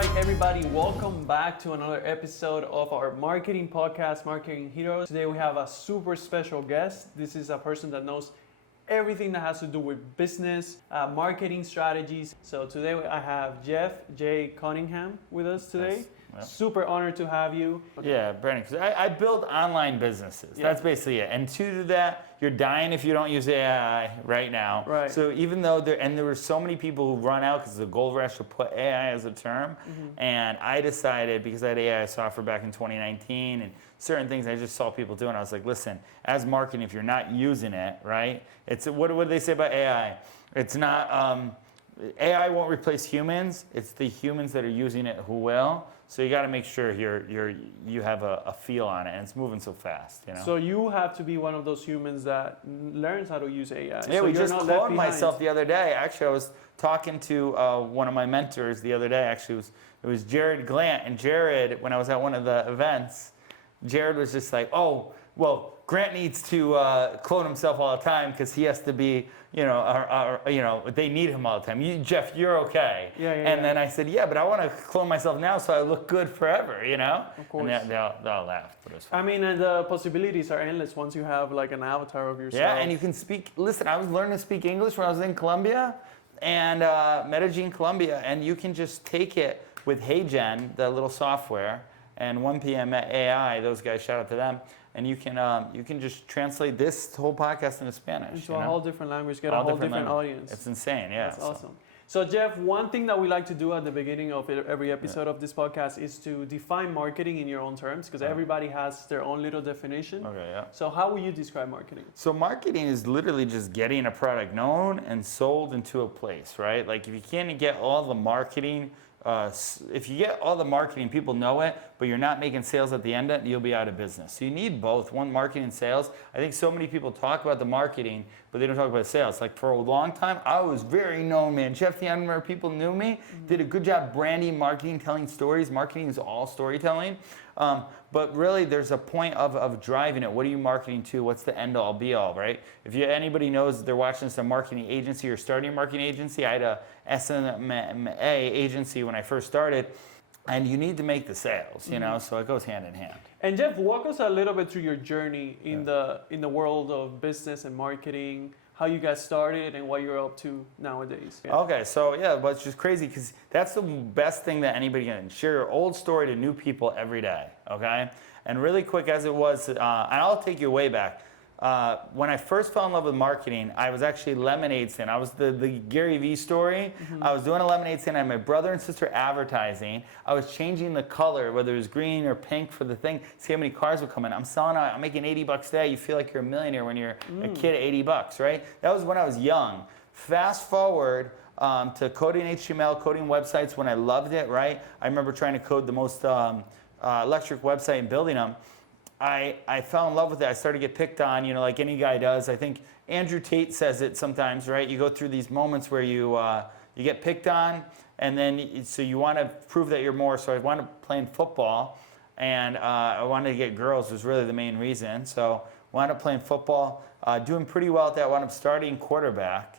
right, everybody, welcome back to another episode of our marketing podcast, Marketing Heroes. Today we have a super special guest. This is a person that knows everything that has to do with business, marketing strategies. So today I have Jeff J. Cunningham with us today. Yes. Yep. Super honored to have you. Yeah, Brandon, because I build online businesses. Yeah. That's basically it. And to do that, you're dying if you don't use AI right now. Right. So even though there were so many people who run out because the gold rush to put AI as a term, and I decided, because I had AI software back in 2019 and certain things I just saw people doing, I was like, listen, as marketing, if you're not using it, right? It's what do they say about AI? It's not AI won't replace humans. It's the humans that are using it who will. So you got to make sure you have a feel on it, and it's moving so fast. You know. So you have to be one of those humans that learns how to use AI. Yeah, so we you're just not left cloned behind. myself the other day. Actually, I was talking to one of my mentors the other day. Actually, it was Jared Glant, and Jared, when I was at one of the events, Jared was just like, "Oh, well, Grant needs to clone himself all the time because he has to be, they need him all the time. Jeff, you're okay." And then I said, "Yeah, but I want to clone myself now so I look good forever, you know?" Of course. And they all laughed, but it was fun. I mean, and the possibilities are endless once you have like an avatar of yourself. Yeah, and you can speak. Listen, I was learning to speak English when I was in Colombia, and Medellin, Colombia, and you can just take it with HeyGen, the little software, and 1PM AI. Those guys, shout out to them. And you can just translate this whole podcast into Spanish. Into a whole different language, get All a whole different language. audience. It's insane, yeah. That's awesome. So Jeff, one thing that we like to do at the beginning of every episode of this podcast is to define marketing in your own terms, because everybody has their own little definition. Okay, yeah. So how would you describe marketing? So marketing is literally just getting a product known and sold into a place, right? Like if you can't get all the marketing, if you get all the marketing, people know it, but you're not making sales at the end of it, you'll be out of business. So you need both, one, marketing and sales. I think so many people talk about the marketing, but they don't talk about sales. Like for a long time, I was very known, man. Jeff the Unware, people knew me, did a good job branding, marketing, telling stories. Marketing is all storytelling. But really, there's a point of driving it. What are you marketing to? What's the end all be all, right? If anybody knows they're watching this, a marketing agency or starting a marketing agency, I had a SMA agency when I first started, and you need to make the sales, you know, so it goes hand in hand. And Jeff, walk us a little bit through your journey in the world of business and marketing, how you guys started and what you're up to nowadays. Yeah. Okay, so yeah, but it's just crazy because that's the best thing that anybody can share your old story to new people every day, okay? And really quick as it was, and I'll take you way back. When I first fell in love with marketing, I was actually lemonade stand. I was the Gary Vee story. I was doing a lemonade stand. I had my brother and sister advertising. I was changing the color, whether it was green or pink for the thing. See how many cars would come in. I'm selling out. I'm making $80 a day. You feel like you're a millionaire when you're a kid at $80, right? That was when I was young. Fast forward to coding HTML, coding websites when I loved it, right? I remember trying to code the most electric website and building them. I fell in love with it. I started to get picked on, you know, like any guy does. I think Andrew Tate says it sometimes, right? You go through these moments where you get picked on, and then so you want to prove that you're more. So I wound up playing football, and I wanted to get girls was really the main reason. So wound up playing football, doing pretty well at that. Wound up starting quarterback.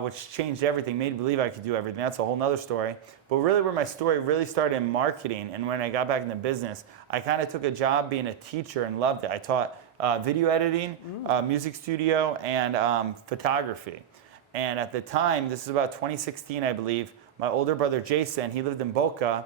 Which changed everything, made me believe I could do everything. That's a whole nother story. But really where my story really started in marketing, and when I got back into business, I kind of took a job being a teacher and loved it. I taught video editing, music studio, and photography. And at the time, this is about 2016, I believe, my older brother Jason, he lived in Boca.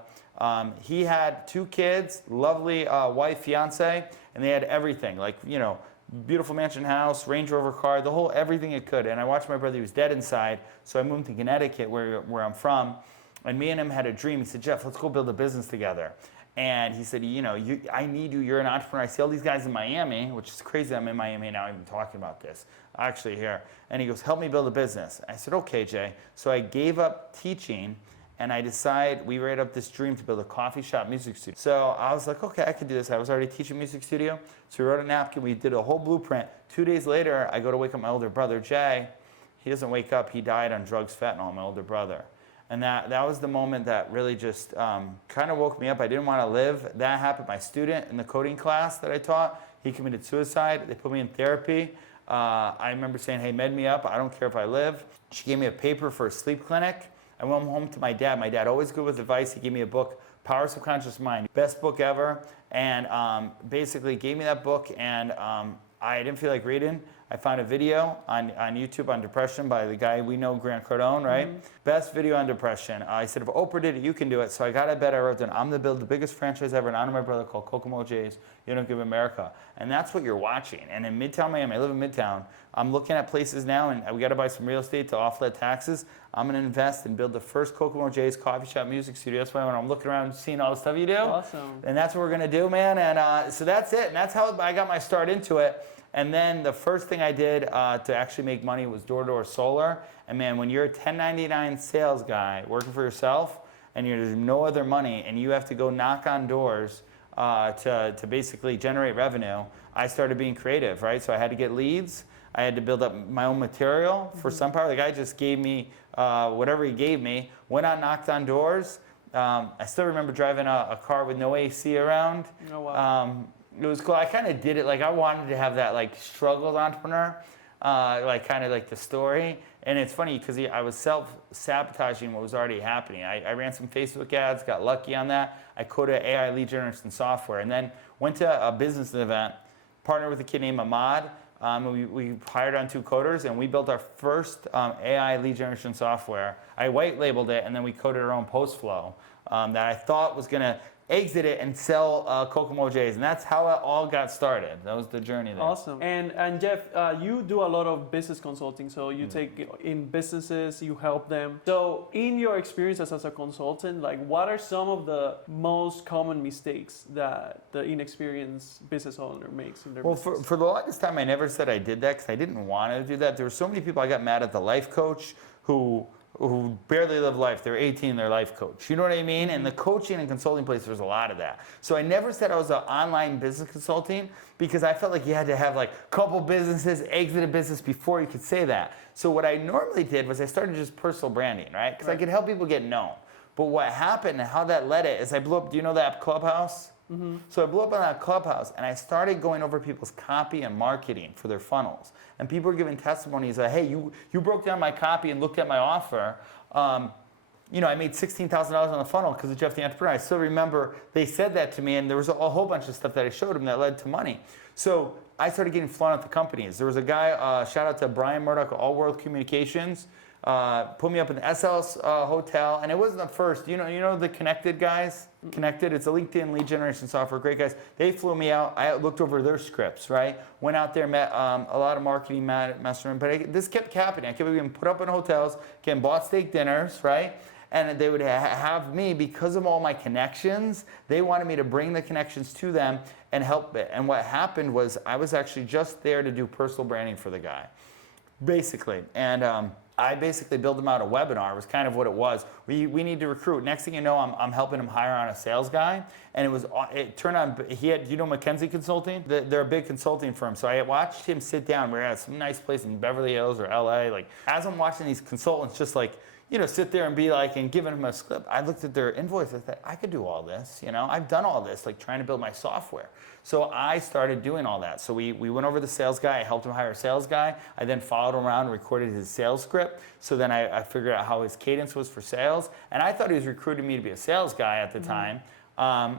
He had 2 kids, lovely wife, fiance, and they had everything, like, you know, beautiful mansion house, Range Rover car, the whole everything it could. And I watched my brother, he was dead inside, so I moved to Connecticut, where I'm from, and me and him had a dream. He said, Jeff, let's go build a business together. And he said, you know, I need you, you're an entrepreneur. I see all these guys in Miami, which is crazy, I'm in Miami now even talking about this, actually here. And he goes, help me build a business. I said, okay, Jay. So I gave up teaching, and I decided, we wrote up this dream to build a coffee shop music studio. So I was like, okay, I could do this. I was already teaching music studio. So we wrote a napkin, we did a whole blueprint. 2 days later, I go to wake up my older brother, Jay. He doesn't wake up, he died on drugs, fentanyl, my older brother. And that was the moment that really just kind of woke me up. I didn't want to live. That happened. My student in the coding class that I taught, he committed suicide. They put me in therapy. I remember saying, hey, med me up. I don't care if I live. She gave me a paper for a sleep clinic. I went home to my dad. My dad, always good with advice. He gave me a book, Power of Subconscious Mind, best book ever. And basically gave me that book, and I didn't feel like reading. I found a video on YouTube on depression by the guy we know, Grant Cardone, right? Best video on depression. I said, if Oprah did it, you can do it. So I got out of bed, I wrote down, I'm going to build the biggest franchise ever in honor of my brother called Kokomo J's, You Don't Give America. And that's what you're watching. And in Midtown Miami, I live in Midtown, I'm looking at places now, and we got to buy some real estate to offset taxes. I'm going to invest and build the first Kokomo J's coffee shop music studio. That's why when I'm looking around seeing all the stuff you do. Awesome. And that's what we're going to do, man. And so that's it. And that's how I got my start into it. And then the first thing I did to actually make money was door-to-door solar. And man, when you're a 1099 sales guy working for yourself and there's no other money and you have to go knock on doors to basically generate revenue, I started being creative, right? So I had to get leads. I had to build up my own material for SunPower. The guy just gave me whatever he gave me, went out, knocked on doors. I still remember driving a car with no AC around. Oh, wow. It was cool. I kind of did it like I wanted to have that like struggled entrepreneur, like kind of like the story. And it's funny because I was self-sabotaging what was already happening. I ran some Facebook ads, got lucky on that. I coded AI lead generation software, and then went to a business event, partnered with a kid named Ahmad. We hired on 2 coders, and we built our first AI lead generation software. I white labeled it, and then we coded our own post flow that I thought was going to exit it and sell Kokomo J's, and that's how it all got started. That was the journey there. Awesome. And Jeff, you do a lot of business consulting. So you take in businesses, you help them. So in your experiences as a consultant, like what are some of the most common mistakes that the inexperienced business owner makes in their business? For the longest time, I never said I did that because I didn't want to do that. There were so many people I got mad at the life coach who barely live life. They're 18, they're life coach. You know what I mean? And the coaching and consulting place, there's a lot of that. So I never said I was an online business consulting because I felt like you had to have like a couple businesses, exit a business before you could say that. So what I normally did was I started just personal branding, right? Because I could help people get known. But what happened and how that led it is I blew up, do you know the app Clubhouse? So I blew up on that Clubhouse, and I started going over people's copy and marketing for their funnels. And people were giving testimonies that, hey, you broke down my copy and looked at my offer. You know, I made $16,000 on the funnel because of Jeff the Entrepreneur. I still remember they said that to me, and there was a whole bunch of stuff that I showed them that led to money. So I started getting flown out to companies. There was a guy, shout out to Brian Murdoch, All World Communications, put me up in the SL's hotel, and it wasn't the first. You know the Connected guys? Connected, it's a LinkedIn lead generation software, great guys. They flew me out. I looked over their scripts, right? Went out there, met a lot of marketing mastermind, but this kept happening. I kept getting put up in hotels, getting bought steak dinners, right? And they would have me, because of all my connections, they wanted me to bring the connections to them and help it. And what happened was I was actually just there to do personal branding for the guy, basically. And I basically built him out a webinar. It was kind of what it was. We need to recruit. Next thing you know, I'm helping him hire on a sales guy, and it turned on. He had, you know, McKinsey Consulting. They're a big consulting firm. So I watched him sit down. We were at some nice place in Beverly Hills or LA. Like as I'm watching these consultants, just like, you know, sit there and be like, and giving them a script. I looked at their invoice. I thought, I could do all this. You know, I've done all this, like trying to build my software. So I started doing all that. So we went over the sales guy. I helped him hire a sales guy. I then followed him around and recorded his sales script. So then I figured out how his cadence was for sales. And I thought he was recruiting me to be a sales guy at the time,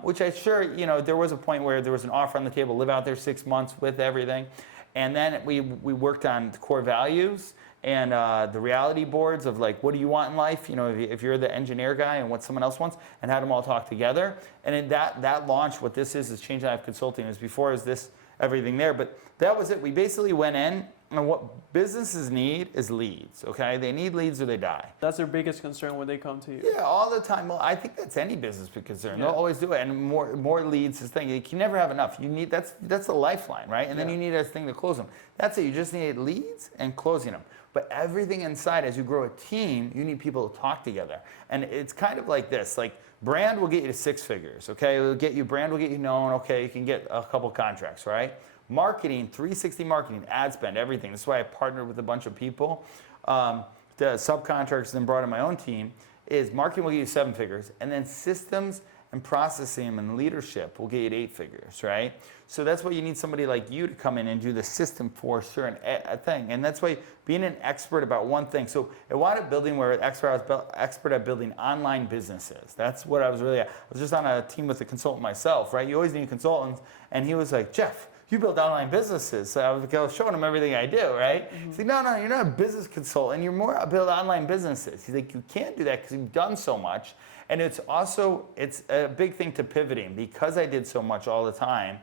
which I sure, you know, there was a point where there was an offer on the table, live out there 6 months with everything. And then we worked on the core values and the reality boards of like, what do you want in life? You know, if you're the engineer guy and what someone else wants, and had them all talk together. And in that launched, what this is Change Life Consulting. As before is this everything there, but that was it. We basically went in, and what businesses need is leads, okay? They need leads or they die. That's their biggest concern when they come to you. Yeah, all the time. Well, I think that's any business concern. Yeah. They'll always do it, and more leads is the thing. You can never have enough. You need that's the lifeline, right? And then you need a thing to close them. That's it. You just need leads and closing them. But everything inside, as you grow a team, you need people to talk together. And it's kind of like this. Like brand will get you to 6 figures, okay? Brand will get you known. Okay, you can get a couple contracts, right? Marketing, 360 marketing, ad spend, everything. That's why I partnered with a bunch of people, the subcontractors, and brought in my own team. Is marketing will get you 7 figures, and then systems and processing them and leadership will get you to 8 figures, right? So that's why you need somebody like you to come in and do the system for a certain thing. And that's why being an expert about one thing. So at Wyatt Building, where I was expert at building online businesses. That's what I was really at. I was just on a team with a consultant myself, right? You always need consultants. And he was like, Jeff, you build online businesses. So I was showing him everything I do, right? He's like, no, you're not a business consultant. You're more build online businesses. He's like, you can't do that because you've done so much. And it's a big thing to pivoting because I did so much all the time.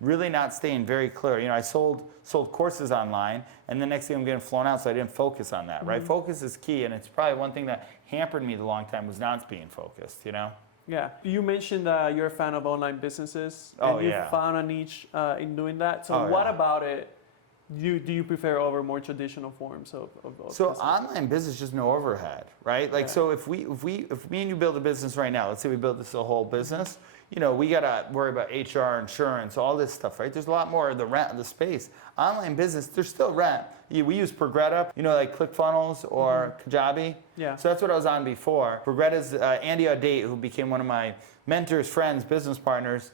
Really not staying very clear. You know, I sold courses online, and the next thing I'm getting flown out, so I didn't focus on that, right? Focus is key, and it's probably one thing that hampered me the long time was not being focused, you know? Yeah. You mentioned that you're a fan of online businesses, Oh, and you yeah. found a niche in doing that. So Oh, what yeah. about it do you prefer over more traditional forms of So business? online business, just no overhead, right? Like, Yeah. so if me and you build a business right now, let's say we build this whole business, you know, we gotta worry about HR, insurance, all this stuff, right? There's a lot more of the rent of the space. Online business, there's still rent. We use Progretta, you know, like ClickFunnels or Kajabi. Yeah. So that's what I was on before. Progretta's Andy Audate, who became one of my mentors, friends, business partners.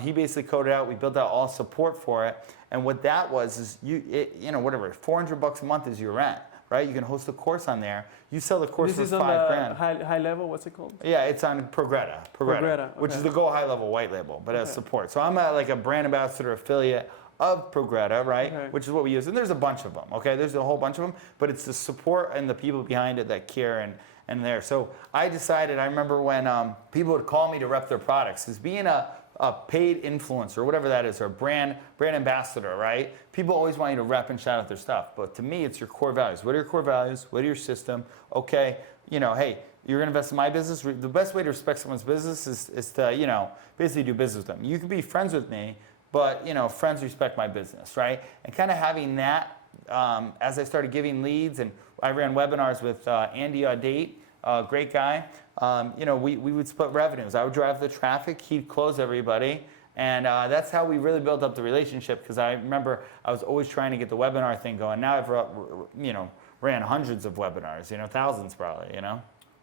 He basically coded out. We built out all support for it. And what that was is whatever, $400 a month is your rent, right? You can host a course on there. You sell the course This for is on $5,000. the high level. What's it called? Yeah, it's on Progretta, Progretta, which is okay. the Go High Level white label, but as Okay. support. So I'm like a brand ambassador affiliate of Progretta, right? Okay. Which is what we use. And there's a bunch of them, okay? There's a whole bunch of them, but it's the support and the people behind it that care and there. So I decided, I remember when people would call me to rep their products, because being a paid influencer, whatever that is, or brand ambassador, right? People always want you to rep and shout out their stuff. But to me, it's your core values. What are your core values? What are your system? Okay, hey, you're gonna invest in my business. The best way to respect someone's business is to, basically do business with them. You can be friends with me, but, friends respect my business, right? And kind of having that, as I started giving leads, and I ran webinars with Andy Audate, great guy. We would split revenues. I would drive the traffic, he'd close everybody. And that's how we really built up the relationship, because I remember I was always trying to get the webinar thing going. Now I've, ran hundreds of webinars, thousands probably,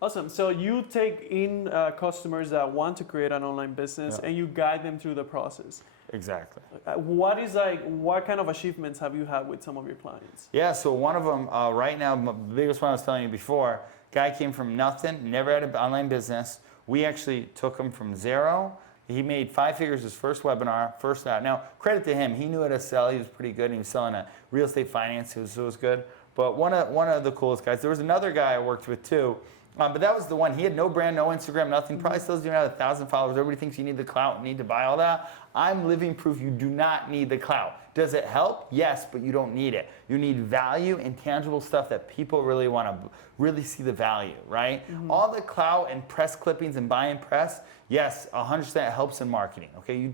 Awesome. So you take in customers that want to create an online business, Yeah. and you guide them through the process. Exactly. What kind of achievements have you had with some of your clients? Yeah, so one of them right now, the biggest one I was telling you before, guy came from nothing, never had an online business. We actually took him from zero. He made 5 figures his first webinar, first out. Now, credit to him, he knew how to sell. He was pretty good. And he was selling a real estate finance, so it was good. But one of the coolest guys. There was another guy I worked with too. But that was the one. He had no brand, no Instagram, nothing. Probably still doesn't have 1,000 followers. Everybody thinks you need the clout, need to buy all that. I'm living proof you do not need the clout. Does it help? Yes, but you don't need it. You need value and tangible stuff that people really want to really see the value, right? All the clout and press clippings and buying press, yes, 100% helps in marketing. Okay,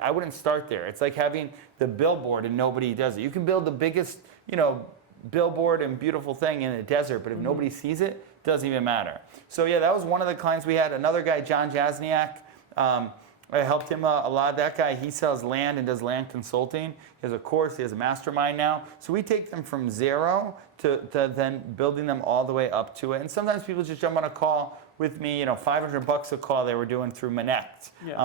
I wouldn't start there. It's like having the billboard and nobody does it. You can build the biggest, billboard and beautiful thing in a desert, but if nobody sees it, it doesn't even matter. So yeah, that was one of the clients we had. Another guy, John Jasniak, I helped him a lot. That guy, he sells land and does land consulting. He has a course, he has a mastermind now. So we take them from zero to then building them all the way up to it. And sometimes people just jump on a call with me, $500 a call they were doing through Monex. Yeah.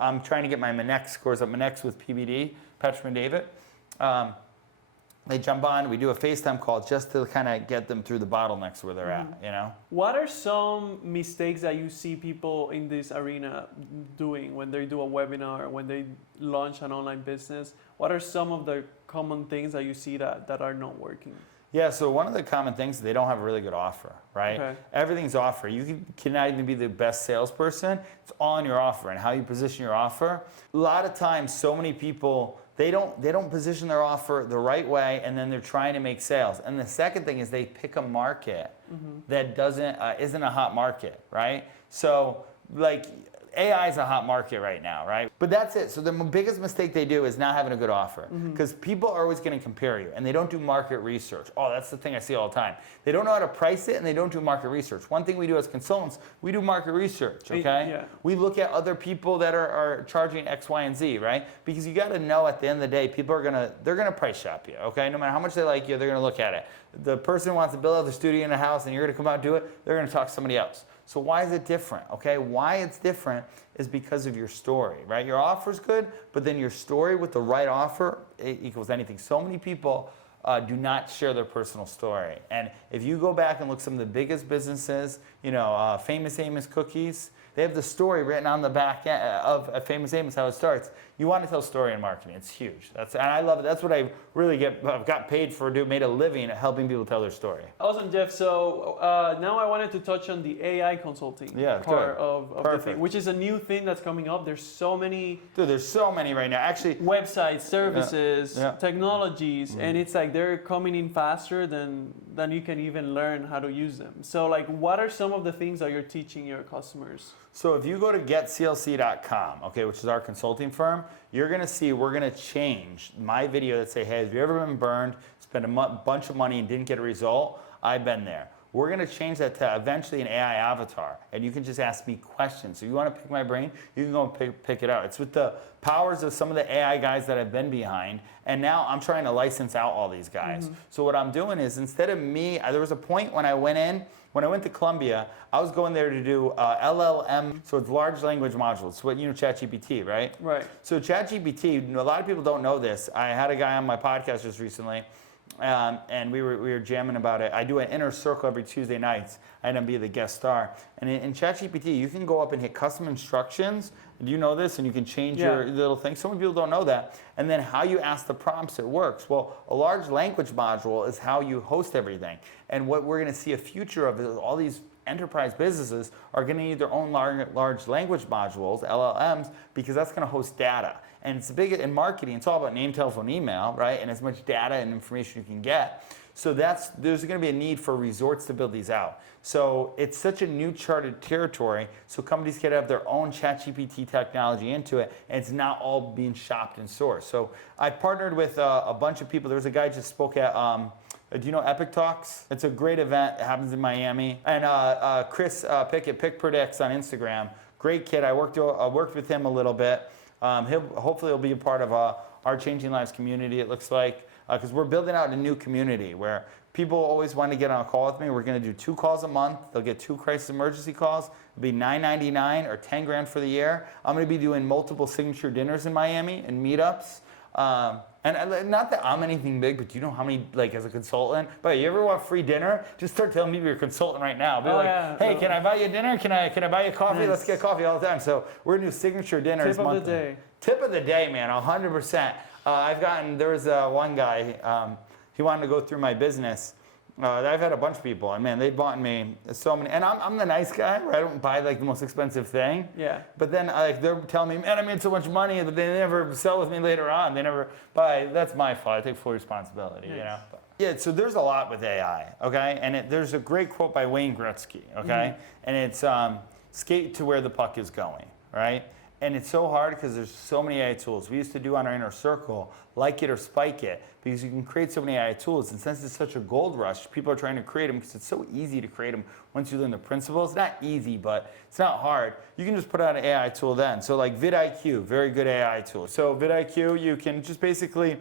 I'm trying to get my Monex scores up. Monex with PBD, Patrick and David. They jump on, we do a FaceTime call just to kind of get them through the bottlenecks where they're at, What are some mistakes that you see people in this arena doing when they do a webinar, when they launch an online business? What are some of the common things that you see that are not working? Yeah, so one of the common things is they don't have a really good offer, right? Okay. Everything's offer. You cannot even be the best salesperson. It's all in your offer and how you position your offer. A lot of times, so many people, they don't position their offer the right way, and then they're trying to make sales. And the second thing is they pick a market that isn't a hot market, right? So like AI is a hot market right now, right? But that's it. So the biggest mistake they do is not having a good offer, because people are always going to compare you, and they don't do market research. Oh, that's the thing I see all the time. They don't know how to price it, and they don't do market research. One thing we do as consultants, we do market research, okay? Yeah. We look at other people that are charging X, Y, and Z, right? Because you got to know at the end of the day, people they're gonna price shop you, okay? No matter how much they like you, they're gonna look at it. The person who wants to build out the studio in a house, and you're gonna come out and do it, they're gonna talk to somebody else. So why is it different? Okay, why it's different is because of your story, right? Your offer's good, but then your story with the right offer equals anything. So many people do not share their personal story. And if you go back and look some of the biggest businesses, Famous Amos Cookies, they have the story written on the back end of Famous Amos, how it starts. You want to tell story in marketing. It's huge. And I love it. That's what I really got paid for, made a living at helping people tell their story. Awesome, Jeff. So now I wanted to touch on the AI consulting part of the thing, which is a new thing that's coming up. There's so many. Dude, there's so many right now. Actually, websites, services, technologies, and it's like they're coming in faster than you can even learn how to use them. So like, what are some of the things that you're teaching your customers? So if you go to getclc.com, okay, which is our consulting firm, you're gonna see we're gonna change my video that say, hey, have you ever been burned, spent a bunch of money and didn't get a result? I've been there. We're gonna change that to eventually an AI avatar, and you can just ask me questions. So you wanna pick my brain, you can go and pick it out. It's with the powers of some of the AI guys that I've been behind, and now I'm trying to license out all these guys. So what I'm doing is, instead of me, there was a point when I went to Columbia, I was going there to do LLM, so it's large language modules. So what, ChatGPT, right? Right. So ChatGPT, a lot of people don't know this. I had a guy on my podcast just recently, and we were jamming about it. I do an inner circle every Tuesday nights. I end up being the guest star. And in ChatGPT, you can go up and hit custom instructions. Do you know this? And you can change your little thing. So many people don't know that. And then how you ask the prompts, it works. Well, a large language module is how you host everything. And what we're going to see a future of is all these enterprise businesses are going to need their own large language modules, LLMs, because that's going to host data. And it's big in marketing. It's all about name, telephone, email, right? And as much data and information you can get. So there's going to be a need for resorts to build these out. So it's such a new charted territory. So companies can have their own ChatGPT technology into it, and it's not all being shopped and sourced. So I partnered with a bunch of people. There was a guy just spoke at. Do you know Epic Talks? It's a great event. It happens in Miami. And Chris Pickett, PickPredicts on Instagram. Great kid. I worked with him a little bit. Hopefully he'll be a part of our Changing Lives community, it looks like. Because we're building out a new community where people always want to get on a call with me. We're going to do 2 calls a month. They'll get 2 crisis emergency calls. It'll be $9.99 or $10 grand for the year. I'm going to be doing multiple signature dinners in Miami and meetups. And not that I'm anything big, but do you know how many, like as a consultant, but you ever want free dinner? Just start telling me you're a consultant right now. Be hey, can I buy you dinner? Can I buy you coffee? Nice. Let's get coffee all the time. So we're gonna do signature dinners monthly. Tip of the day. Tip of the day, man, 100%. There was one guy, he wanted to go through my business. I've had a bunch of people, and man, they bought me so many. And I'm the nice guy, where I don't buy like the most expensive thing. Yeah. But then they're telling me, man, I made so much money, but they never sell with me later on. They never buy. That's my fault. I take full responsibility. Yes. You know. But, yeah. So there's a lot with AI. Okay. And there's a great quote by Wayne Gretzky. Okay. And it's skate to where the puck is going. Right. And it's so hard because there's so many AI tools. We used to do on our inner circle, like it or spike it, because you can create so many AI tools. And since it's such a gold rush, people are trying to create them because it's so easy to create them once you learn the principles. It's not easy, but it's not hard. You can just put out an AI tool then. So like vidIQ, very good AI tool. So vidIQ, you can just basically,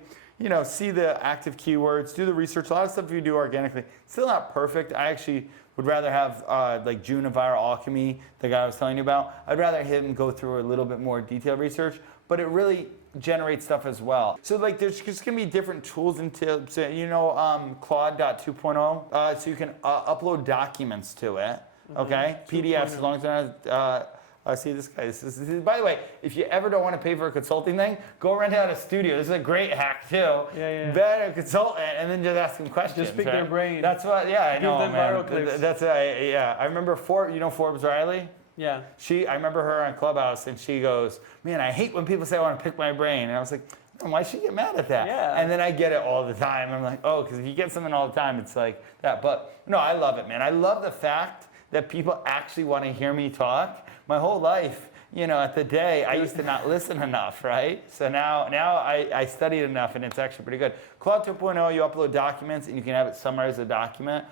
see the active keywords, do the research. A lot of stuff you do organically. Still not perfect. I actually would rather have like June of Viral Alchemy, the guy I was telling you about. I'd rather him go through a little bit more detailed research, but it really generates stuff as well. So like there's just gonna be different tools into, Claude 2.0, so you can upload documents to it, okay? PDFs, as long as they're not, I see this guy. This is, by the way, if you ever don't want to pay for a consulting thing, go rent out a studio. This is a great hack too. Yeah. Better consultant, and then just ask them questions. Just pick their brain. That's what. Yeah, I know, man. Viral clips. That's yeah. I remember Forbes Riley. Yeah. I remember her on Clubhouse, and she goes, "Man, I hate when people say I want to pick my brain." And I was like, why should you get mad at that? Yeah. And then I get it all the time. I'm like, oh, because if you get something all the time, it's like that. But no, I love it, man. I love the fact that people actually want to hear me talk. My whole life, at the day, I used to not listen enough, right? So now I studied enough, and it's actually pretty good. Claude 2.0, you upload documents, and you can have it summarize a document.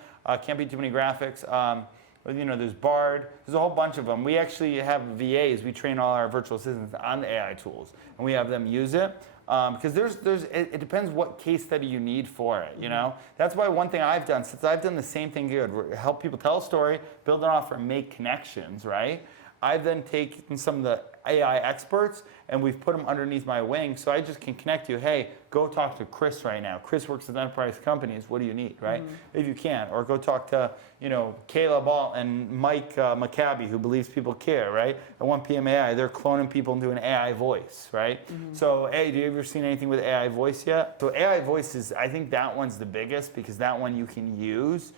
Can't be too many graphics. There's Bard. There's a whole bunch of them. We actually have VAs. We train all our virtual assistants on the AI tools, and we have them use it. Because it depends what case study you need for it, you know? That's why one thing I've done, since I've done the same thing good, help people tell a story, build an offer, and make connections, right? I've then taken some of the AI experts and we've put them underneath my wing so I just can connect you. Hey, go talk to Chris right now. Chris works with enterprise companies. What do you need, right? If you can. Or go talk to, Caleb Alt and Mike McCabe, who believes people care, right? At 1 PM AI, they're cloning people and doing AI voice, right? So, hey, do you ever seen anything with AI voice yet? So AI voice is, I think that one's the biggest because that one you can use.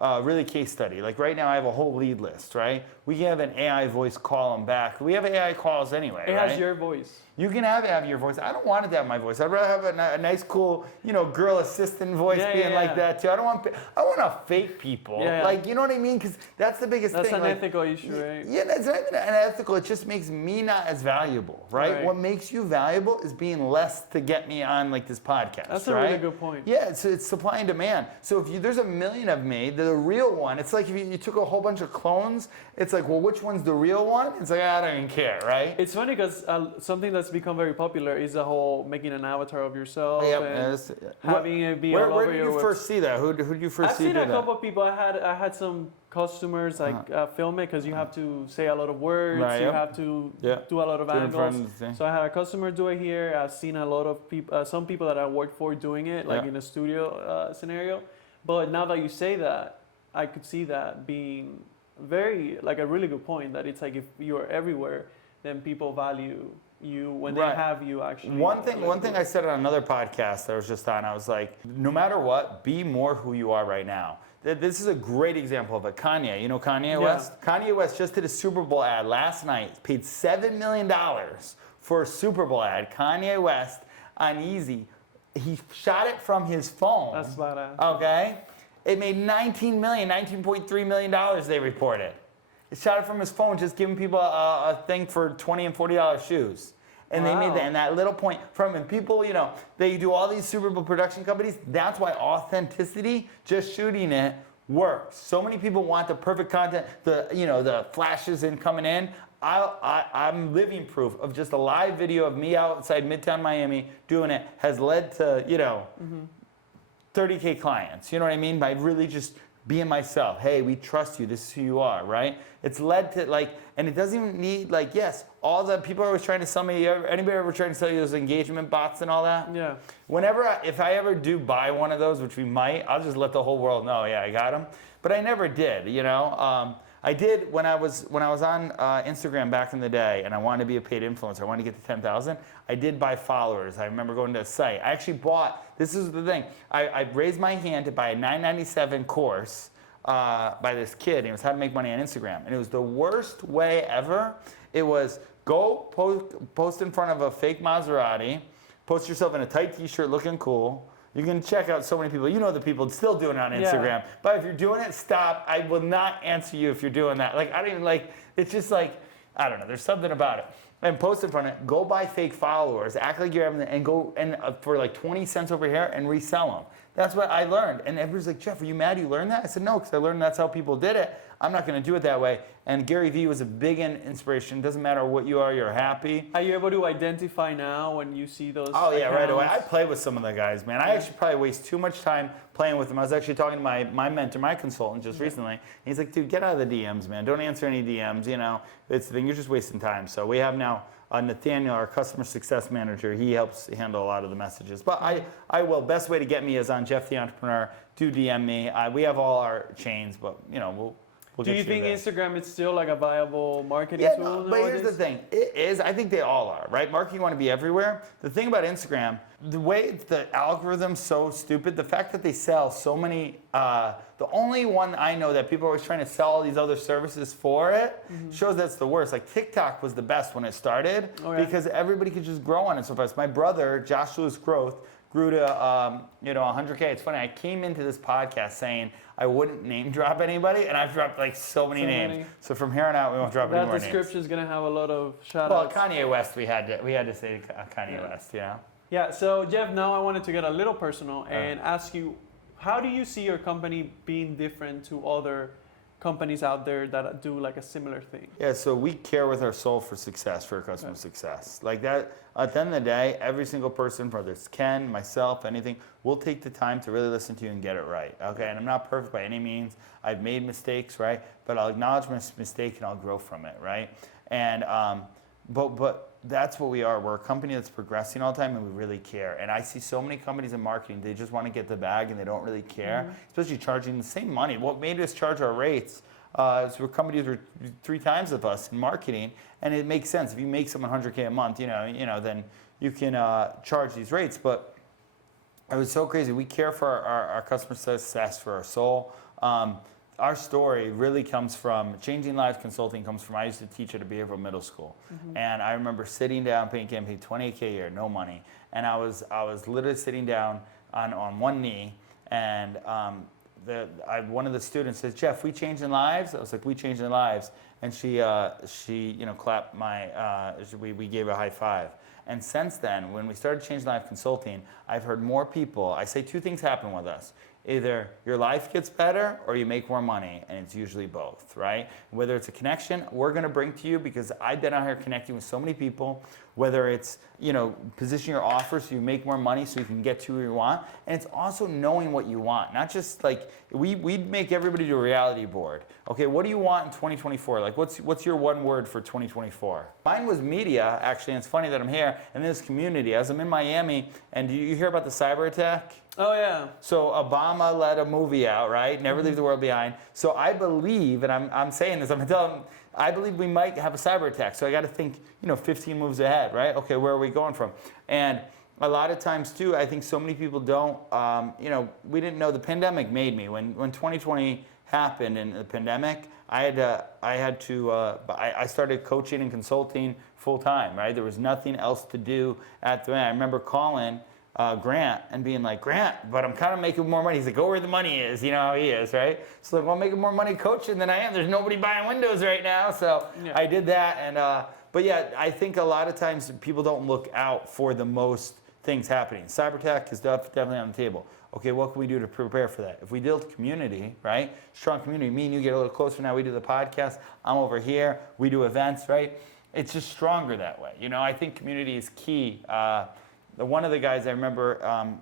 Really case study. Like right now I have a whole lead list, right? We can have an AI voice call them back. We have AI calls anyway, It right? has your voice. You can have your voice. I don't want it to have my voice. I'd rather have a nice, cool, girl assistant voice being like that too. I want to fake people. Yeah, yeah. Like, you know what I mean? Because that's the biggest That's thing. an like, ethical issue, right? Yeah, it's not even unethical. It just makes me not as valuable, right? Right. What makes you valuable is being less to get me on like this podcast. That's a right? really good point. Yeah, it's supply and demand. So if there's a million of me, the real one, it's like if you took a whole bunch of clones, it's like, well, which one's the real one? It's like, I don't even care, right? It's funny because something that's become very popular is the whole making an avatar of yourself Yep, and having it be all where over did your you first see that? Who did you first I've see seen do a that? couple of people. I had some customers film it because you have to say a lot of words. Right, You yep. have to Yep. do a lot of Do it in front angles. of the thing. So I had a customer do it here. I've seen a lot of people, some people that I worked for doing it, like Yeah. in a studio scenario. But now that you say that, I could see that being a really good point. That it's like if you're everywhere, then people value you when Right. they have you actually. One thing I said on another podcast that I was just on, I was like, no matter what, be more who you are right now. This is a great example of it. Kanye, you know Kanye Yeah. West? Kanye West just did a Super Bowl ad last night, paid $7 million for a Super Bowl ad. Kanye West on Easy. He shot it from his phone. That's badass. Okay? It made $19.3 million, they reported. He shot it from his phone, just giving people a thing for $20 and $40 shoes. And they made Wow. that, and that little point from him. People, they do all these Super Bowl production companies. That's why authenticity, just shooting it, works. So many people want the perfect content, the flashes in coming in. I'm living proof of just a live video of me outside Midtown Miami doing it has led to, 30K clients. You know what I mean? By really just being myself. Hey, we trust you. This is who you are, right? It's led to and it doesn't even need yes, all the people are always trying to sell me. Anybody ever trying to sell you those engagement bots and all that? Yeah. If I ever do buy one of those, which we might, I'll just let the whole world know. Yeah, I got them. But I never did. I did when I was on Instagram back in the day, and I wanted to be a paid influencer. I wanted to get to 10,000. I did buy followers. I remember going to a site. I actually bought. This is the thing. I raised my hand to buy a $9.97 course by this kid. It was how to make money on Instagram, and it was the worst way ever. It was go post in front of a fake Maserati, post yourself in a tight T-shirt, looking cool. You can check out so many people. You know the people still doing it on Instagram. Yeah. But if you're doing it, stop. I will not answer you if you're doing that. I don't even it's just I don't know. There's something about it. And post in front of it. Go buy fake followers. Act like you're having and go and for 20 cents over here and resell them. That's what I learned. And everybody's like, Jeff, are you mad you learned that? I said, no, because I learned that's how people did it. I'm not going to do it that way. And Gary Vee was a big inspiration. Doesn't matter what you are, you're happy. Are you able to identify now when you see those? Oh yeah, right away. I accounts? play with some of the guys, man. I actually probably waste too much time playing with them. I was actually talking to my mentor, my consultant, just recently. And he's like, dude, get out of the DMs, man. Don't answer any DMs. It's the thing. You're just wasting time. So we have now Nathaniel, our customer success manager. He helps handle a lot of the messages. But I will. Best way to get me is on Jeff the Entrepreneur. Do DM me. We have all our chains, but we'll Do you think there. Instagram is still a viable marketing Yeah, tool? but here's the nowadays? thing. It is. I think they all are, right? Marketing, you want to be everywhere. The thing about Instagram, the way the algorithm's so stupid, the fact that they sell so many, the only one I know that people are always trying to sell all these other services for it shows that's the worst. Like TikTok was the best when it started because everybody could just grow on it so fast. My brother, Josh Lewis Growth, grew to 100K. It's funny. I came into this podcast saying I wouldn't name drop anybody, and I've dropped so many names. So from here on out, we won't drop any That more names. description is gonna have a lot of shout Well, outs. Kanye West, we had to say Kanye West, Yeah, so Jeff, now I wanted to get a little personal and ask you, how do you see your company being different to other companies out there that do like a similar thing? Yeah, so we care with our soul for success, for our customer success. Like that, at the end of the day, every single person, whether it's Ken, myself, anything, we'll take the time to really listen to you and get it right. Okay, and I'm not perfect by any means. I've made mistakes, right? But I'll acknowledge my mistake and I'll grow from it, right? And but that's what we are. We're a company that's progressing all the time and we really care. And I see so many companies in marketing, they just want to get the bag and they don't really care, especially charging the same money. What made us charge our rates is we're companies were 3 times of us in marketing, and it makes sense. If you make someone 100K a month, then you can charge these rates. But it was so crazy. We care for our customer success, for our soul. Our story really comes from Changing Lives Consulting. Comes from I used to teach at a behavioral middle school, and I remember sitting down, getting paid $28K a year, no money, and I was literally sitting down on one knee, and one of the students says, "Jeff, we changing lives?" I was like, "We changing lives," and she clapped we gave a high five. And since then, when we started Changing Life Consulting, I've heard more people. I say 2 things happen with us. Either your life gets better or you make more money, and it's usually both, right? Whether it's a connection we're going to bring to you, because I've been out here connecting with so many people, whether it's, position your offer so you make more money so you can get to where you want, and it's also knowing what you want, not just like, we'd make everybody do a reality board. Okay, what do you want in 2024? Like, what's your one word for 2024? Mine was media, actually, and it's funny that I'm here, and this community. As I'm in Miami, and do you hear about the cyber attack? Oh, yeah. So Obama let a movie out, right? Never Leave the World Behind. So I believe, and I'm saying this, I'm telling them, I believe we might have a cyber attack. So I got to think, 15 moves ahead, right? Okay, where are we going from? And a lot of times too, I think so many people don't, we didn't know the pandemic made me. When 2020 happened in the pandemic, I started coaching and consulting full time, right? There was nothing else to do at the end. I remember calling Grant and being like, "Grant, but I'm kind of making more money." He's like, "Go where the money is," you know how he is, right? So like, well, I'm making more money coaching than I am. There's nobody buying windows right now, so I did that. And but yeah, I think a lot of times people don't look out for the most things happening. Cyber attack is definitely on the table. Okay, what can we do to prepare for that? If we build community, right? Strong community. Me and you get a little closer now. We do the podcast. I'm over here. We do events, right? It's just stronger that way. I think community is key. One of the guys I remember,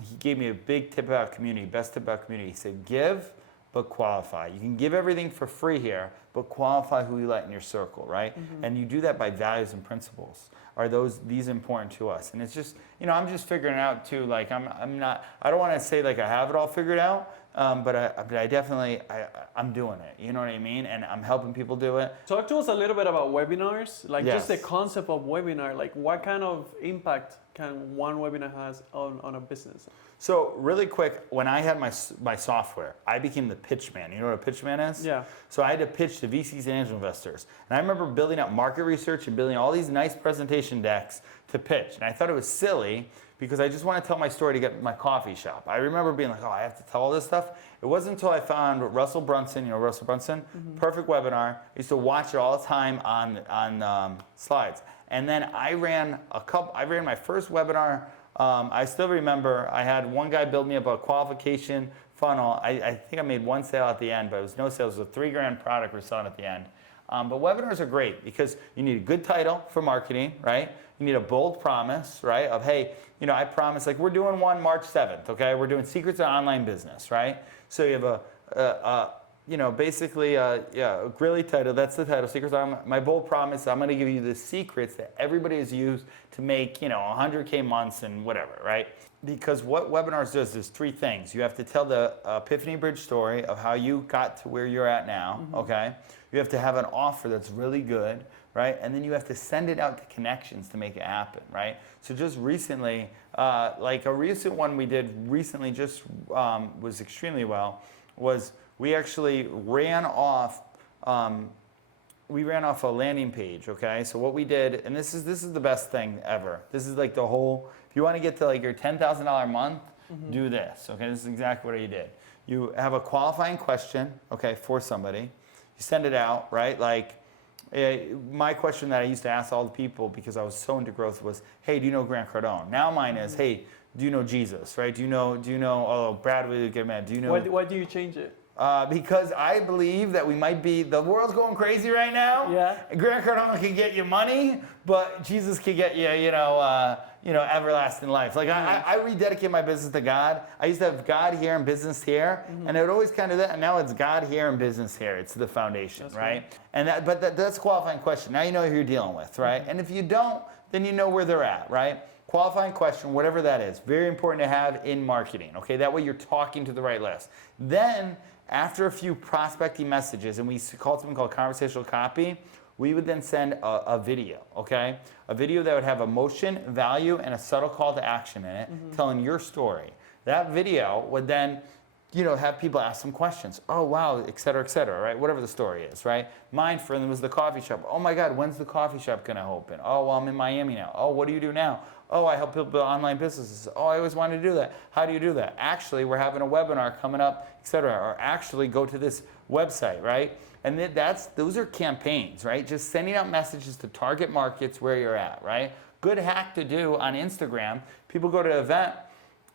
he gave me a big tip about community, best tip about community. He said, give, but qualify. You can give everything for free here, but qualify who you let in your circle, right? And you do that by values and principles. Are these important to us? And it's just, I'm just figuring out too, like I don't want to say like I have it all figured out, but I definitely, I'm doing it. You know what I mean? And I'm helping people do it. Talk to us a little bit about webinars, like Yes. just the concept of webinar, like what kind of impact can one webinar has on a business? So really quick, when I had my software, I became the pitch man. You know what a pitch man is? Yeah. So I had to pitch to VCs and angel investors. And I remember building out market research and building all these nice presentation decks to pitch. And I thought it was silly because I just want to tell my story to get my coffee shop. I remember being like, oh, I have to tell all this stuff. It wasn't until I found Russell Brunson, Russell Brunson, perfect webinar. I used to watch it all the time on slides. And then I ran my first webinar. I still remember I had one guy build me up a qualification funnel. I think I made one sale at the end, but it was no sales. It was a $3,000 product we're selling at the end. But webinars are great because you need a good title for marketing, right? You need a bold promise, right? Of, hey, I promise, like we're doing one March 7th, okay? We're doing secrets of online business, right? So you have basically a grilly title. That's the title, Secrets of My bold promise. I'm going to give you the secrets that everybody has used to make, 100K months and whatever, right? Because what webinars does is 3 things. You have to tell the Epiphany Bridge story of how you got to where you're at now, okay? You have to have an offer that's really good, right? And then you have to send it out to connections to make it happen, right? So just recently, like a recent one we did recently just was extremely well, was we actually ran off a landing page, okay? So what we did, and this is the best thing ever. This is like the whole, if you want to get to like your $10,000 a month, do this, okay? This is exactly what you did. You have a qualifying question, okay, for somebody. You send it out, right? Like, my question that I used to ask all the people because I was so into growth was, hey, do you know Grant Cardone? Now mine is, hey, do you know Jesus, right? Do you know, oh, Brad, we get mad. Do you know? Why do you change it? because I believe that we might be, the world's going crazy right now. Yeah. Grant Cardone can get you money, but Jesus can get you, everlasting life. Like I rededicate my business to God. I used to have God here and business here, and it would always kind of that. And now it's God here and business here. It's the foundation, That's right? cool. And that's a qualifying question. Now you know who you're dealing with, right? And if you don't, then you know where they're at, right? Qualifying question, whatever that is, very important to have in marketing. Okay, that way you're talking to the right list. Then after a few prospecting messages, and we call something called conversational copy, we would then send a video, okay? A video that would have emotion, value, and a subtle call to action in it, telling your story. That video would then, have people ask some questions. Oh, wow, et cetera, right? Whatever the story is, right? Mine, for them, was the coffee shop. Oh, my God, when's the coffee shop going to open? Oh, well, I'm in Miami now. Oh, what do you do now? Oh, I help people build online businesses. Oh, I always wanted to do that. How do you do that? Actually, we're having a webinar coming up, et cetera. Or actually go to this website, right? And those are campaigns, right? Just sending out messages to target markets where you're at, right? Good hack to do on Instagram. People go to an event.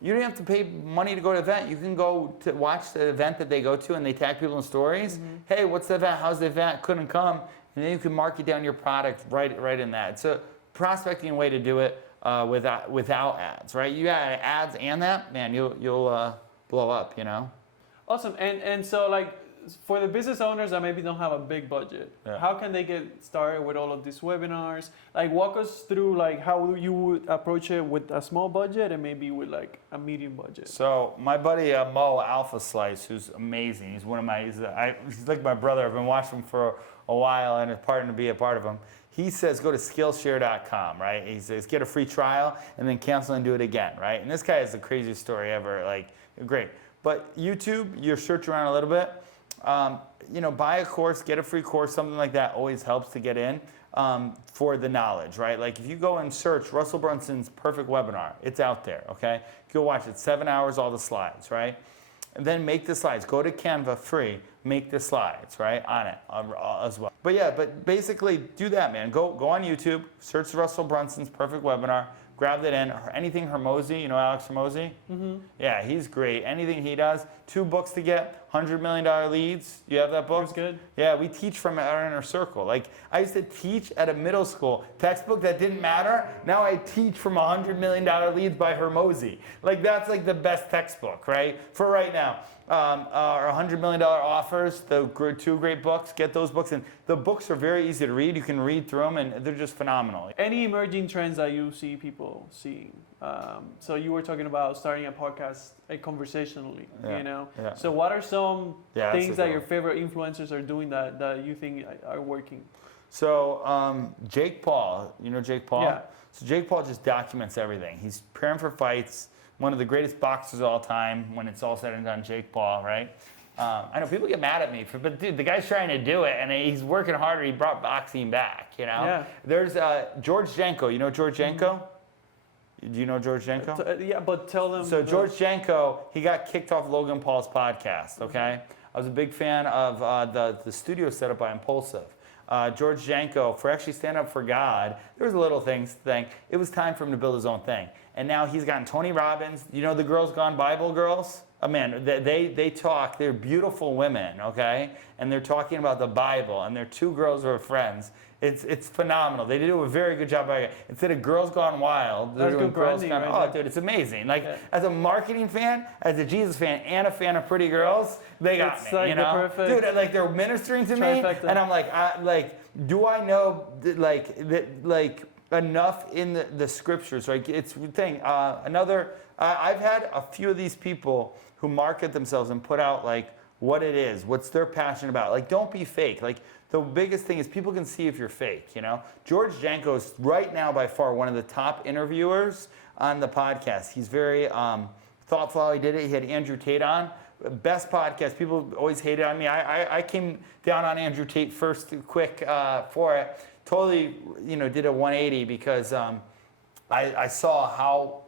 You don't have to pay money to go to an event. You can go to watch the event that they go to and they tag people in stories. Hey, what's the event? How's the event? Couldn't come. And then you can market down your product right in that. It's a prospecting way to do it. Without ads, right? You got ads and that, man, you'll blow up, Awesome. And so like for the business owners that maybe don't have a big budget, how can they get started with all of these webinars? Like walk us through like how you would approach it with a small budget and maybe with like a medium budget. So my buddy Mo Alpha Slice, who's amazing. He's he's like my brother. I've been watching him for a while and it's part to be a part of him. He says go to Skillshare.com, right? He says get a free trial and then cancel and do it again, right? And this guy has the craziest story ever, like great. But YouTube, you search around a little bit. Buy a course, get a free course, something like that always helps to get in for the knowledge, right? Like if you go and search Russell Brunson's perfect webinar, it's out there, okay? Go watch it, 7 hours, all the slides, right? And then make the slides. Go to Canva, free, make the slides, right, on it as well. But basically do that, man. Go on YouTube, search Russell Brunson's perfect webinar, grab that in. Anything Hormozi, Alex Hormozi? Yeah, he's great. Anything he does. 2 books to get, $100 million leads. You have that book? That's good. Yeah, we teach from our inner circle. Like, I used to teach at a middle school textbook that didn't matter. Now I teach from $100 million leads by Hormozi. Like, that's like the best textbook, right? For right now. Our $100 million offers, the 2 great books, get those books. And the books are very easy to read. You can read through them, and they're just phenomenal. Any emerging trends that you see people seeing? So you were talking about starting a podcast conversationally, Yeah. So what are some things that good your favorite influencers are doing that you think are working? So Jake Paul, Jake Paul? Yeah. So Jake Paul just documents everything. He's preparing for fights. One of the greatest boxers of all time. When it's all said and done, Jake Paul, right? I know people get mad at me, but dude, the guy's trying to do it, and he's working harder. He brought boxing back, Yeah. There's George Janko. You know George Janko? Do you know George Janko? Yeah, but tell them. So George Janko, he got kicked off Logan Paul's podcast, okay? I was a big fan of the studio set up by Impulsive. George Janko, for actually stand up for God, there was a little thing. It was time for him to build his own thing. And now he's gotten Tony Robbins. You know the Girls Gone Bible girls? Oh man, they talk. They're beautiful women, okay? And they're talking about the Bible. And they're 2 girls who are friends. It's phenomenal. They do a very good job. Instead of Girls Gone Wild, they're doing Girls Gone. Oh, dude, it's amazing. Like as a marketing fan, as a Jesus fan, and a fan of pretty girls, they got me. Like the perfect dude, like they're ministering to me, and I'm like, do I know enough in the scriptures? Like it's the thing. I've had a few of these people who market themselves and put out like what it is, what's they're passionate about. Like don't be fake. Like the biggest thing is people can see if you're fake, George Janko is right now by far one of the top interviewers on the podcast. He's very thoughtful how he did it. He had Andrew Tate on. Best podcast. People always hated on me. I came down on Andrew Tate first quick for it. Totally, did a 180 because I saw how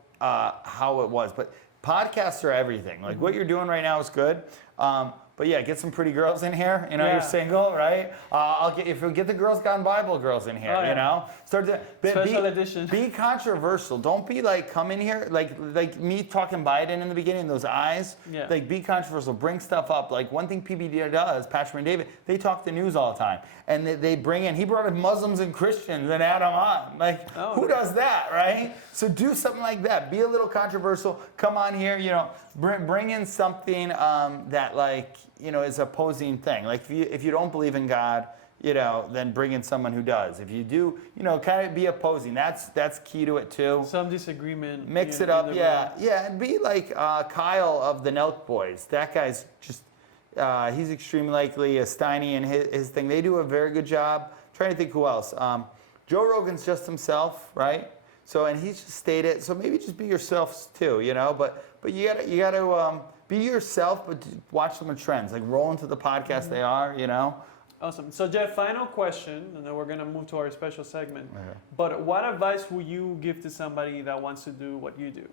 it was. But podcasts are everything. Like what you're doing right now is good. But yeah, get some pretty girls in here. You know, Yeah. you're single, right? If we get the Girls Gone Bible girls in here, Oh, yeah. you know, start to Special edition. Be controversial. Don't be like come in here like me talking Biden in the beginning. Those eyes, Yeah. like be controversial. Bring stuff up. Like one thing PBD does, Patrick and David, they talk the news all the time, and they bring in. He brought in Muslims and Christians and add them on. Like who does that, right? So do something like that. Be a little controversial. Come on here, you know, bring in something that like is opposing thing. Like if you don't believe in God, then bring in someone who does. If you do, kind of be opposing. That's key to it too. Some disagreement. Mix it up, yeah, and be like Kyle of the Nelk Boys. That guy's just he's extremely likely a Steiny and his thing. They do a very good job. I'm trying to think who else. Joe Rogan's just himself, right? So and he's just stated. So maybe just be yourselves too, But you gotta be yourself, but watch some of the trends. Like roll into the podcast they are, Awesome. So Jeff, final question, and then we're gonna move to our special segment. Okay. But what advice would you give to somebody that wants to do what you do?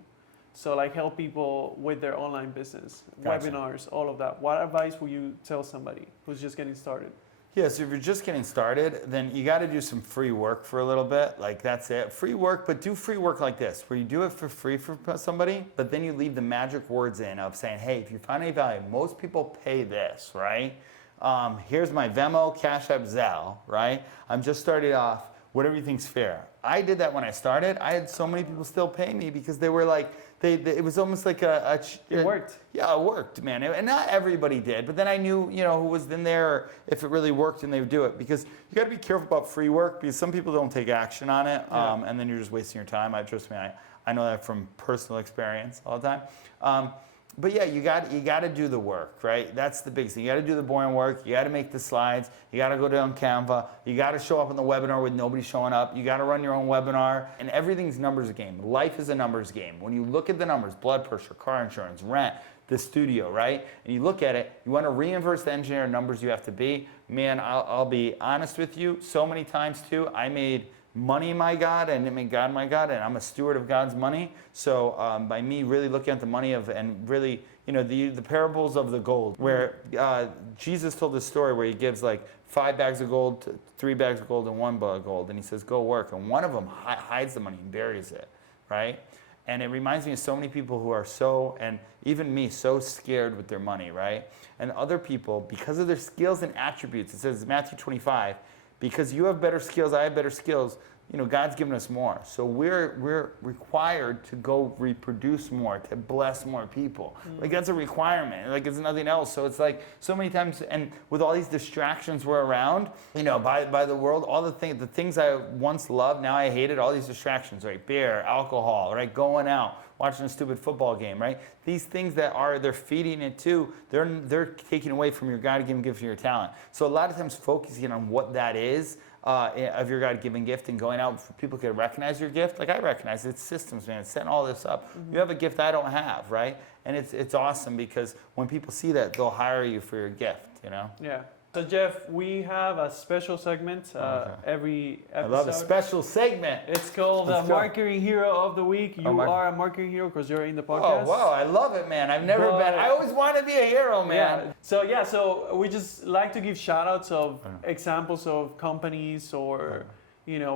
So like help people with their online business, Gotcha. webinars, all of that. What advice would you tell somebody who's just getting started? Yeah, so if you're just getting started, then you got to do some free work for a little bit. Like that's it. Free work, but do free work like this, where you do it for free for somebody, but then you leave the magic words in of saying, hey, if you find any value, most people pay this, right? Here's my Venmo, Cash App, Zelle, right? I'm just starting off. Whatever you think's fair. I did that when I started. I had so many people still pay me because they were like, it was almost like It worked. Yeah, it worked, man. And not everybody did, but then I knew, who was in there, or if it really worked, and they would do it. Because you got to be careful about free work because some people don't take action on it, and then you're just wasting your time. Trust me, I know that from personal experience all the time. But yeah, you got to do the work, right? That's the big thing. You got to do the boring work. You got to make the slides. You got to go down Canva. You got to show up on the webinar with nobody showing up. You got to run your own webinar. And everything's numbers game. Life is a numbers game. When you look at the numbers, blood pressure, car insurance, rent, the studio, right? And you look at it, you want to reinverse the engineer numbers you have to be. Man, I'll be honest with you. So many times too, I made money my God and it made God my God, and I'm a steward of God's money. So by me really looking at the money and really, the parables of the gold, where Jesus told this story where he gives like 5 bags of gold, 3 bags of gold, and 1 bag of gold, and he says, go work. And one of them hides the money and buries it, right? And it reminds me of so many people who are and even me, so scared with their money, right? And other people, because of their skills and attributes, it says Matthew 25, because you have better skills, I have better skills, God's given us more. So we're required to go reproduce more, to bless more people. Like that's a requirement. Like it's nothing else. So it's like so many times, and with all these distractions we're around, by the world, all the things I once loved, now I hated, all these distractions, right? Beer, alcohol, right? Going out, watching a stupid football game, right? These things they're feeding it too, they're taking away from your God-given gift and your talent. So a lot of times focusing on what that is, of your God-given gift and going out for people can recognize your gift. Like I recognize it's systems, man. It's setting all this up. You have a gift I don't have, right? And it's awesome because when people see that, they'll hire you for your gift, Yeah. So Jeff, we have a special segment every episode. I love a special segment. It's called Let's go. Marketing Hero of the Week. You are a marketing hero because you're in the podcast. Oh, wow. I love it, man. I've never been. I always want to be a hero, man. Yeah. So we just like to give shout outs of examples of companies or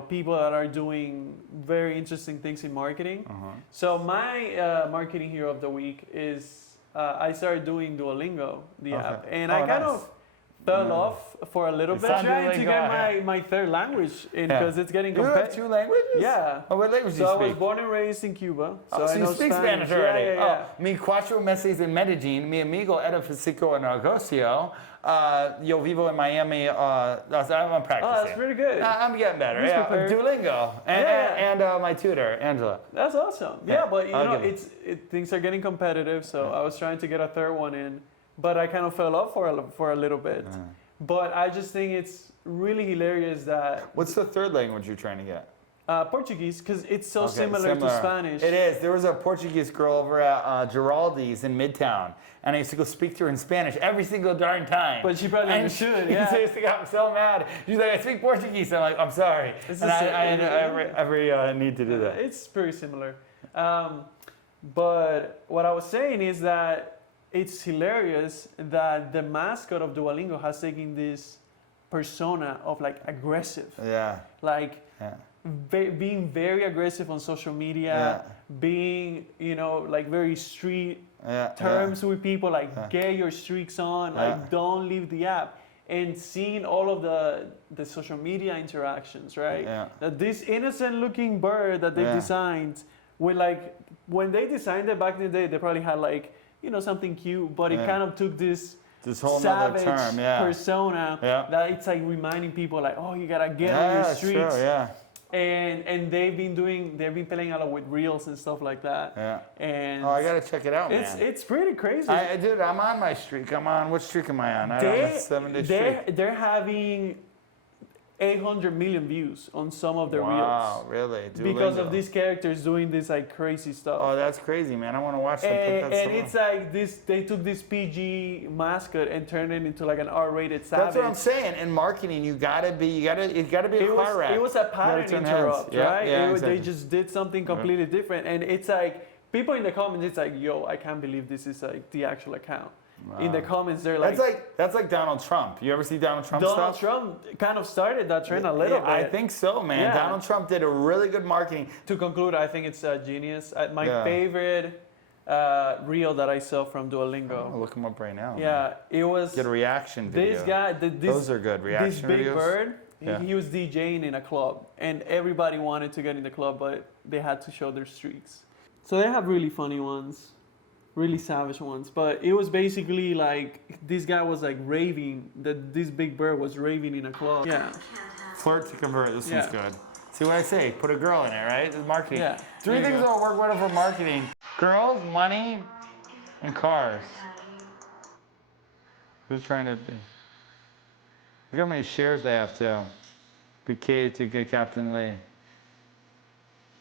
people that are doing very interesting things in marketing. So my marketing hero of the week is I started doing Duolingo, the app. And I kind of fell off for a little bit trying to get my third language in because it's getting competitive. You have 2 languages? Yeah. Oh, what language do you speak? So I was born and raised in Cuba. So I you know speak Spanish already. Yeah. Mi cuatro meses en Medellín, mi amigo era físico en negocio. Yo vivo in Miami. I'm practicing. Oh, that's pretty good. I'm getting better. He's prepared. Duolingo. And my tutor, Angela. That's awesome. Yeah, but things are getting competitive, so I was trying to get a third one in, but I kind of fell off for a little bit. But I just think it's really hilarious that... What's the third language you're trying to get? Portuguese, because it's so similar to Spanish. It is. There was a Portuguese girl over at Giraldi's in Midtown, and I used to go speak to her in Spanish every single darn time. But she probably understood, yeah. She used to get so mad. She's like, I speak Portuguese. I'm like, I'm sorry. And I every need to do that. It's pretty similar. But what I was saying is that it's hilarious that the mascot of Duolingo has taken this persona of like aggressive, Yeah. like Yeah. being very aggressive on social media, being, you know, like very street Yeah. terms with people, like Yeah. get your streaks on, Yeah. like don't leave the app. And seeing all of the social media interactions, right? Yeah. That this innocent looking bird that they Yeah. designed, with like, when they designed it back in the day, they probably had like, you know, something cute, but it Yeah. kind of took this This whole nother savage term. Yeah. persona Yeah. that it's like reminding people like, oh, you gotta get on Yeah, your sure. streaks. Yeah. And they've been playing a lot with reels and stuff like that. Yeah. And Oh, I gotta check it out, man. it's pretty crazy. Dude, I'm on my streak. I'm on. What streak am I on? I'm on a 7-day streak. they're having 800 million views on some of their Wow, reels really? because of Duolingo. these characters doing this like crazy stuff. Oh, that's crazy, man. I want to watch them. Put and that and it's like this, they took this PG mascot and turned it into like an R-rated savage. That's what I'm saying. In marketing, it gotta be a car wreck. It was a pattern turn heads. interrupt, Yeah, right? yeah, They exactly. just did something completely different, and it's like people in the comments, it's like, yo, I can't believe this is like the actual account. In the comments, they're like, That's like Donald Trump. You ever see Donald Trump Donald stuff? Trump kind of started that trend a little bit. I think so, man. Yeah. Donald Trump did a really good marketing. To conclude, I think it's genius. My Yeah. favorite reel that I saw from Duolingo. I'll look him up right now. Yeah, it was Get a reaction video. this guy. This, Those are good this reaction big videos. bird. Yeah. He was DJing in a club, and everybody wanted to get in the club, but they had to show their streaks. So they have really funny ones, really savage ones. But it was basically like this guy was like raving that this big bird was raving in a club. Yeah. Flirt to convert. This Yeah. one's good. See what I say? Put a girl in it, right? It's marketing. Yeah. Three There you things go. that'll work well for marketing: girls, money, and cars. Who's trying to be? Look how many shares they have too. Bouquet to get Captain Lee.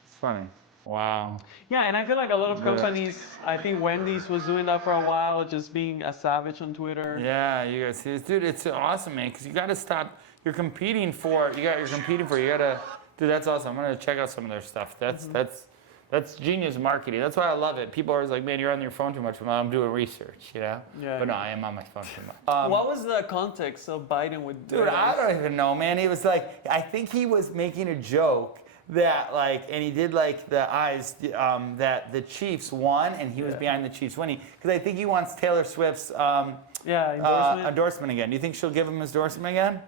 It's funny. Wow. Yeah, and I feel like a lot of Yeah. companies, I think Wendy's was doing that for a while, just being a savage on Twitter. Yeah, you guys see this, dude. It's awesome, man. Because you got to stop. You're competing for. You gotta. Dude, that's awesome. I'm gonna check out some of their stuff. That's genius marketing. That's why I love it. People are always like, man, you're on your phone too much. Well, I'm doing research, you know. Yeah. But no, I am on my phone too much. What was the context of Biden with Dude, I don't even know, man. He was like, I think he was making a joke that like, and he did like the eyes that the Chiefs won, and he was Yeah. behind the Chiefs winning because I think he wants Taylor Swift's endorsement. endorsement again. Do you think she'll give him his endorsement again?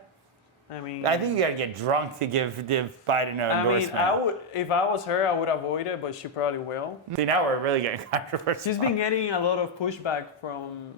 I mean, I think you gotta get drunk to give Biden an endorsement. I would, if I was her, I would avoid it, but she probably will. See, now we're really getting controversial. She's been getting a lot of pushback from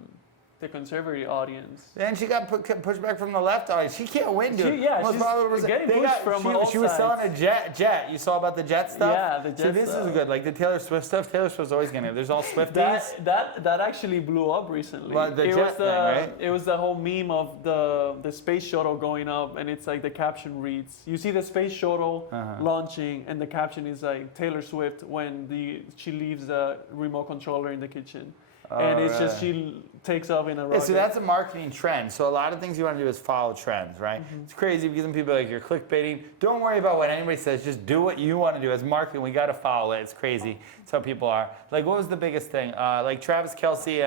the conservative audience. And she got pushed back from the left audience. She can't win, dude. She's getting pushed from all She was selling a sides. jet. You saw about the jet stuff? Yeah, the See, jet this is stuff. good. Like the Taylor Swift stuff. Taylor Swift's always gonna. There's all Swifties. That actually blew up recently. Well, the it jet was thing, right? It was the whole meme of the space shuttle going up, and it's like the caption reads, you see the space shuttle launching, and the caption is like Taylor Swift when she leaves the remote controller in the kitchen. And it's just she takes off in a rocket. Yeah, so that's a marketing trend. So a lot of things you want to do is follow trends, right? It's crazy because some people are like, you're clickbaiting. Don't worry about what anybody says. Just do what you want to do. As marketing, we got to follow it. It's crazy. Some people are. Like, what was the biggest thing? Like Travis Kelce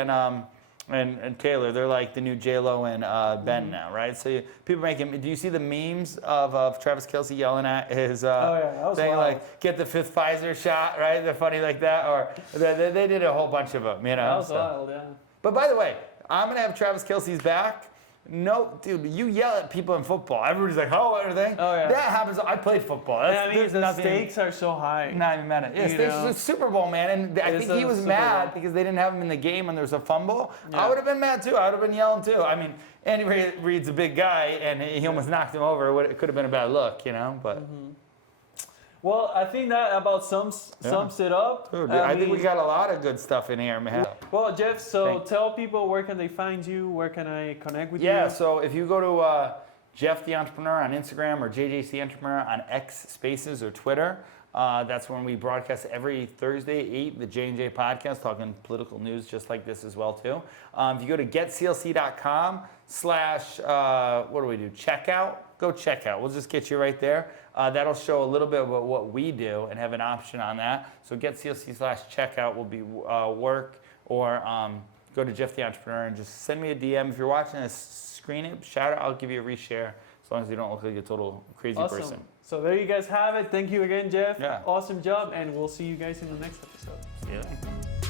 and Taylor, they're like the new J-Lo and Ben now, right? So people do you see the memes of Travis Kelce yelling at his that was thing, wild. like, get the 5th Pfizer shot, right? They're funny like that. Or they did a whole bunch of them, you know? That was so. wild, yeah. But by the way, I'm gonna have Travis Kelce's back. No, dude, you yell at people in football. Everybody's like, "Oh, everything." Oh, yeah. That happens. I played football. That's, I mean, there's the nothing. stakes are so high. Not even mad at. Yeah, You stakes know? is a Super Bowl, man, and I It's think he a was Super mad Bowl. because they didn't have him in the game when there was a fumble. Yeah. I would have been mad too. I would have been yelling too. I mean, Andy Reid's a big guy, and he almost knocked him over. It could have been a bad look, you know. But Well, I think that about sums it up. dude, I think we got a lot of good stuff in here, man. Well, Jeff, so Thanks. tell people where can they find you? Where can I connect with Yeah, you? so if you go to Jeff the Entrepreneur on Instagram or JJC Entrepreneur on X Spaces or Twitter, that's when we broadcast every Thursday, 8, the J&J podcast, talking political news just like this as well, too. If you go to getclc.com/ what do we do? Checkout. Go check out. We'll just get you right there. That'll show a little bit about what we do and have an option on that. So getclc/checkout will be work or go to Jeff the Entrepreneur and just send me a DM. If you're watching this, screen it, shout it, I'll give you a reshare as long as you don't look like a total crazy person. So there you guys have it. Thank you again, Jeff. Yeah. Awesome job, and we'll see you guys in the next episode. See you later.